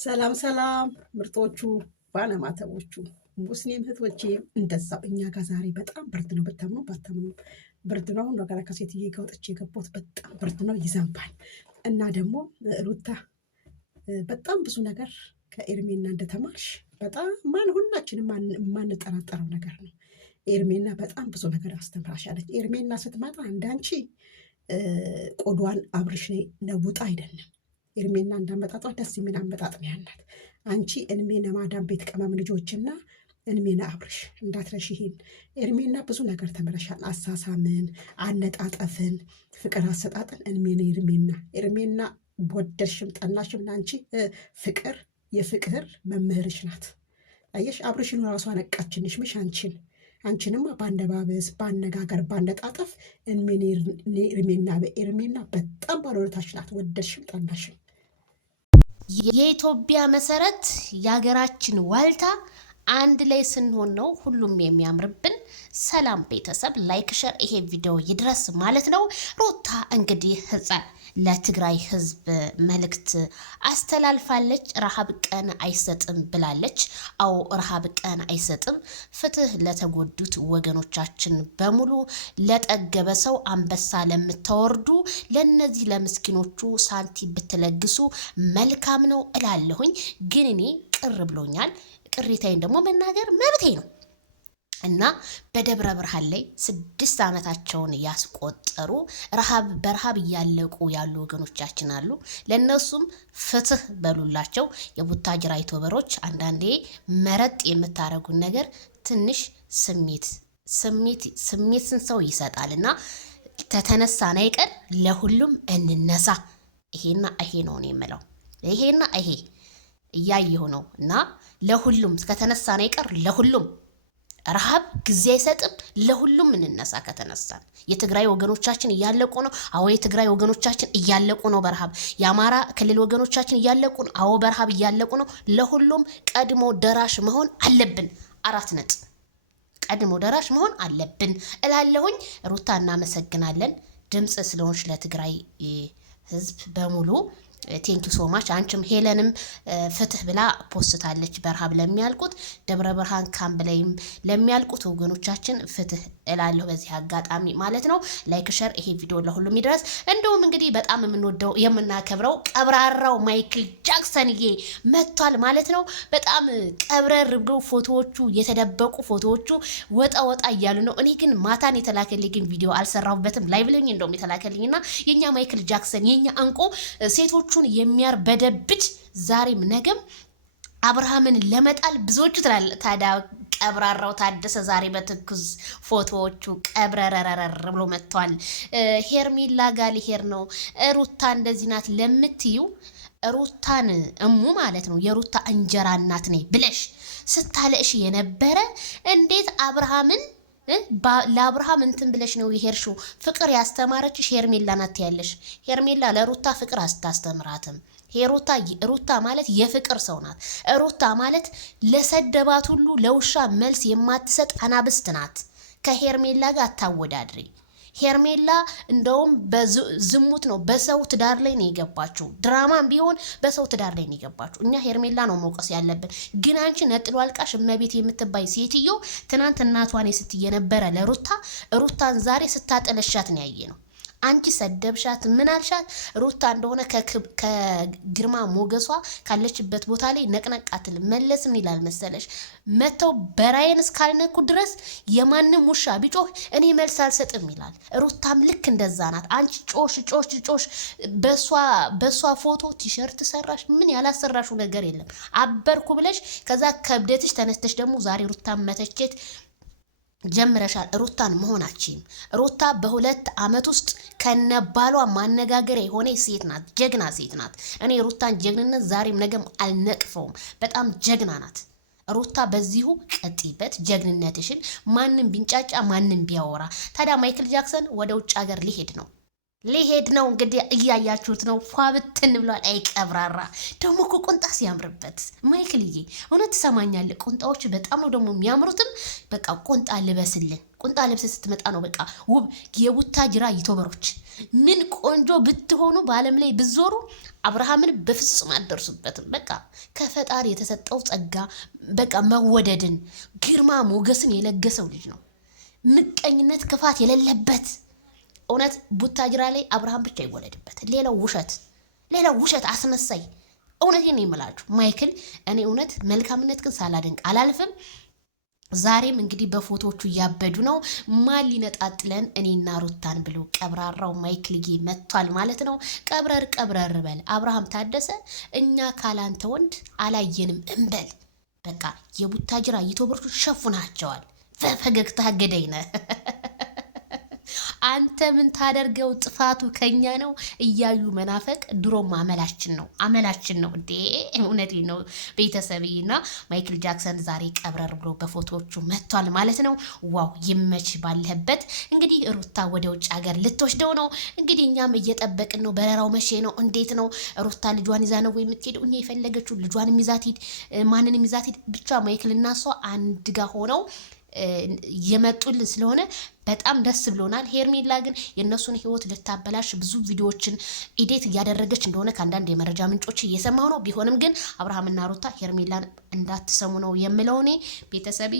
ሰላም ሰላም ምርጦቹ ባለማተቦቹ ሙስሊም እህቶቼ እንደዛው እኛ ጋር ዛሬ በጣም ብርድ ነው። ብታምኑ ባታምኑ ብርድ ነው። አሁን ነገር ከሴትዬ ጋር ወጥቼ የገባሁት በጣም ብርድ ነው፣ ይዘንባል። እና ደግሞ ሩታ በጣም ብዙ ነገር ከኤርሜና እንደተማርሽ በጣም ሁላችንም የማንጠራጠረው ነገር ነው። ኤርሜና በጣም ብዙ ነገር አስተምራሻለች። ኤርሜና ስትመጣ እንዳንቺ ቆዷን አብርሽ ነውጣ አይደለም። ኤርሜና እንዳመጣጧ ደስ የሚል አመጣጥ ነው ያላት። አንቺ እድሜነ ማዳም ቤት ቅመም ልጆችና እድሜነ አብርሽ እንዳትረሽ። ይሄን ኤርሜና ብዙ ነገር ተምረሻል። አሳሳምን፣ አነጣጠፍን፣ ፍቅር አሰጣጥን ኤርሜና ወደድሽም ጠላሽም ለአንቺ ፍቅር የፍቅር መምህርሽ ናት። አየሽ፣ አብርሽን ራሷ ነቃችንሽ ምሽ አንቺንማ በአነባበስ በአነጋገር ባነጣጠፍ ኤርሜና በጣም ባለውለታሽ ናት። ወደድሽም ጠላሽም የኢትዮጵያ መሰረት የሀገራችን ዋልታ አንድ ላይ ስንሆን ነው ሁሉም የሚያምርብን። ሰላም ቤተሰብ፣ ላይክ ሸር ይሄ ቪዲዮ ይድረስ ማለት ነው። ሩታ እንግዲህ ለትግራይ ህዝብ መልእክት አስተላልፋለች። ረሃብ ቀን አይሰጥም ብላለች። አዎ ረሃብ ቀን አይሰጥም። ፍትህ ለተጎዱት ወገኖቻችን በሙሉ፣ ለጠገበ ሰው አንበሳ ለምታወርዱ ለነዚህ ለምስኪኖቹ ሳንቲም ብትለግሱ መልካም ነው እላለሁኝ። ግን እኔ ቅር ብሎኛል። ቅሬታዬን ደግሞ መናገር መብቴ ነው እና በደብረ ብርሃን ላይ 6 ዓመታቸውን ያስቆጠሩ በረሃብ እያለቁ ያሉ ወገኖቻችን አሉ። ለነሱም ፍትህ በሉላቸው። የቡታጅራ ዩቲዩበሮች አንዳንዴ መረጥ የምታረጉን ነገር ትንሽ ስሜትን ሰው ይሰጣልና ተተነሳን አይቀር ለሁሉም እንነሳ። ይሄና ይሄ ነው የምለው። ይሄና ይሄ እያየሁ ነው እና ለሁሉም ከተነሳን አይቀር ለሁሉም ረሃብ ጊዜ አይሰጥም። ለሁሉም እንነሳ ከተነሳን። የትግራይ ወገኖቻችን እያለቁ ነው። አዎ የትግራይ ወገኖቻችን እያለቁ ነው በረሃብ። የአማራ ክልል ወገኖቻችን እያለቁ ነው። አዎ በረሃብ እያለቁ ነው። ለሁሉም ቀድሞ ደራሽ መሆን አለብን። 4 ነጥብ ቀድሞ ደራሽ መሆን አለብን እላለሁኝ። ሩታ እናመሰግናለን። ድምጽ ስለሆንሽ ለትግራይ ህዝብ በሙሉ ቴንኪው ሶ ማች። አንቺም ሄለንም ፍትህ ብላ ፖስታለች። በረሃብ ለሚያልቁት ደብረ ብርሃን ካምፕ ላይም ለሚያልቁት ወገኖቻችን ፍትህ እላለሁ በዚህ አጋጣሚ ማለት ነው። ላይክ ሸር ይሄ ቪዲዮ ለሁሉም ይድረስ። እንደውም እንግዲህ በጣም የምንወደው የምናከብረው ቀብራራው ማይክል ጃክሰንዬ መጥቷል ማለት ነው። በጣም ቀብረር ብለው ፎቶዎቹ የተደበቁ ፎቶዎቹ ወጣ እያሉ ነው። እኔ ግን ማታን የተላከልኝ ግን ቪዲዮ አልሰራሁበትም። ላይ ብለኝ እንደውም የተላከልኝና የኛ ማይክል ጃክሰን የኛ አንቆ ሴቶቹን የሚያርበደብድ ዛሬም ነገም አብርሃምን ለመጣል ብዙዎቹ ታዲያ ቀብራራው ታደሰ ዛሬ በትኩስ ፎቶዎቹ ቀብረረረር ብሎ መጥቷል። ሄርሜላ ጋር ሊሄድ ነው። ሩታ እንደዚህ ናት ለምትዩ ሩታን እሙ ማለት ነው የሩታ እንጀራ እናት ነኝ ብለሽ ስታለሽ የነበረ እንዴት አብርሃምን ለአብርሃም እንትን ብለሽ ነው የሄርሽው? ፍቅር ያስተማረችሽ ሄርሜላ ናት ያለሽ። ሄርሜላ ለሩታ ፍቅር አታስተምራትም። ሩታ ማለት የፍቅር ሰው ናት። ሩታ ማለት ለሰደባት ሁሉ ለውሻ መልስ የማትሰጥ አናብስት ናት። ከሄርሜላ ጋር አታወዳድሪ። ሄርሜላ እንደውም በዝሙት ነው በሰው ትዳር ላይ ነው የገባችው። ድራማም ቢሆን በሰው ትዳር ላይ ነው የገባችው። እኛ ሄርሜላ ነው መውቀስ ያለብን። ግን አንቺ ነጥሎ አልቃሽ እመቤት የምትባይ ሴትዮ ትናንት እናቷን ስትይ የነበረ ሩታን ዛሬ ስታጠለሻት ነው ያየ ነው። አንቺ ሰደብሻት ምን አልሻት? ሩታ እንደሆነ ከግርማ ሞገሷ ካለችበት ቦታ ላይ ነቅነቃትል መለስ ምን ይላል መሰለሽ? መተው በራይን እስካልነኩ ድረስ የማንም ውሻ ቢጮህ እኔ መልስ አልሰጥም ይላል። ሩታም ልክ እንደዛ ናት። አንቺ ጮሽ በሷ ፎቶ ቲሸርት ሰራሽ፣ ምን ያላሰራሽው ነገር የለም። አበርኩ ብለሽ ከዛ ከብደትሽ ተነስተሽ ደግሞ ዛሬ ሩታን መተቸት ጀምረሻል። ሩታን መሆናችን ሩታ በ2 ዓመት ውስጥ ከነባሏ ማነጋገሪያ የሆነ ሴት ናት። ጀግና ሴት ናት። እኔ ሩታን ጀግንነት ዛሬም ነገም አልነቅፈውም። በጣም ጀግና ናት ሩታ። በዚሁ ቀጥይበት ጀግንነትሽን። ማንም ቢንጫጫ ማንም ቢያወራ። ታዲያ ማይክል ጃክሰን ወደ ውጭ ሀገር ሊሄድ ነው እንግዲህ እያያችሁት ነው። ፏብትን ብሏል። አይቀብራራ ደግሞ እኮ ቁንጣ ሲያምርበት ማይክልዬ፣ እውነት ትሰማኛለህ? ቁንጣዎች በጣም ነው ደግሞ የሚያምሩትም። በቃ ቁንጣ ልበስልን። ቁንጣ ልብስ ስትመጣ ነው በቃ ውብ የቡታጅራ ዩቲዩበሮች። ምን ቆንጆ ብትሆኑ በዓለም ላይ ብዞሩ አብርሃምን በፍጹም አትደርሱበትም። በቃ ከፈጣሪ የተሰጠው ጸጋ በቃ መወደድን ግርማ ሞገስን የለገሰው ልጅ ነው። ምቀኝነት፣ ክፋት የሌለበት እውነት ቡታጅራ ላይ አብርሃም ብቻ ይወለድበት። ሌላው ውሸት አስመሳይ። እውነቴን ነው የምላችሁ ማይክል። እኔ እውነት መልካምነት ግን ሳላደንቅ አላልፍም። ዛሬም እንግዲህ በፎቶዎቹ እያበዱ ነው። ማን ሊነጣጥለን እኔና ሩታን ብሎ ቀብራራው ማይክልዬ መጥቷል ማለት ነው። ቀብረር በል አብርሃም ታደሰ። እኛ ካላንተ ወንድ አላየንም እንበል። በቃ የቡታጅራ ዩቲዩበሮች ሸፉናቸዋል። በፈገግታ ገዳይ ነህ አንተ። ምን ታደርገው? ጥፋቱ ከኛ ነው። እያዩ መናፈቅ ድሮም አመላችን ነው እንዴ! እውነቴ ነው ቤተሰብዬና ማይክል ጃክሰን ዛሬ ቀብረር ብሎ በፎቶዎቹ መጥቷል ማለት ነው። ዋው ይመች ባለህበት። እንግዲህ ሩታ ወደ ውጭ ሀገር ልትወስደው ነው እንግዲህ እኛም እየጠበቅን ነው። በረራው መቼ ነው? እንዴት ነው? ሩታ ልጇን ይዛ ነው ወይ የምትሄደው? እኛ የፈለገችው ልጇንም ይዛት ሂድ፣ ማንንም ይዛት ሂድ፣ ብቻ ማይክልና እሷ አንድ ጋር ሆነው የመጡልን ስለሆነ በጣም ደስ ብሎናል። ሄርሜላ ግን የእነሱን ህይወት ልታበላሽ ብዙ ቪዲዮዎችን ኢዴት እያደረገች እንደሆነ ከአንዳንድ የመረጃ ምንጮች እየሰማሁ ነው። ቢሆንም ግን አብርሃምና ሩታ ሄርሜላን እንዳትሰሙ ነው የምለው እኔ ቤተሰብ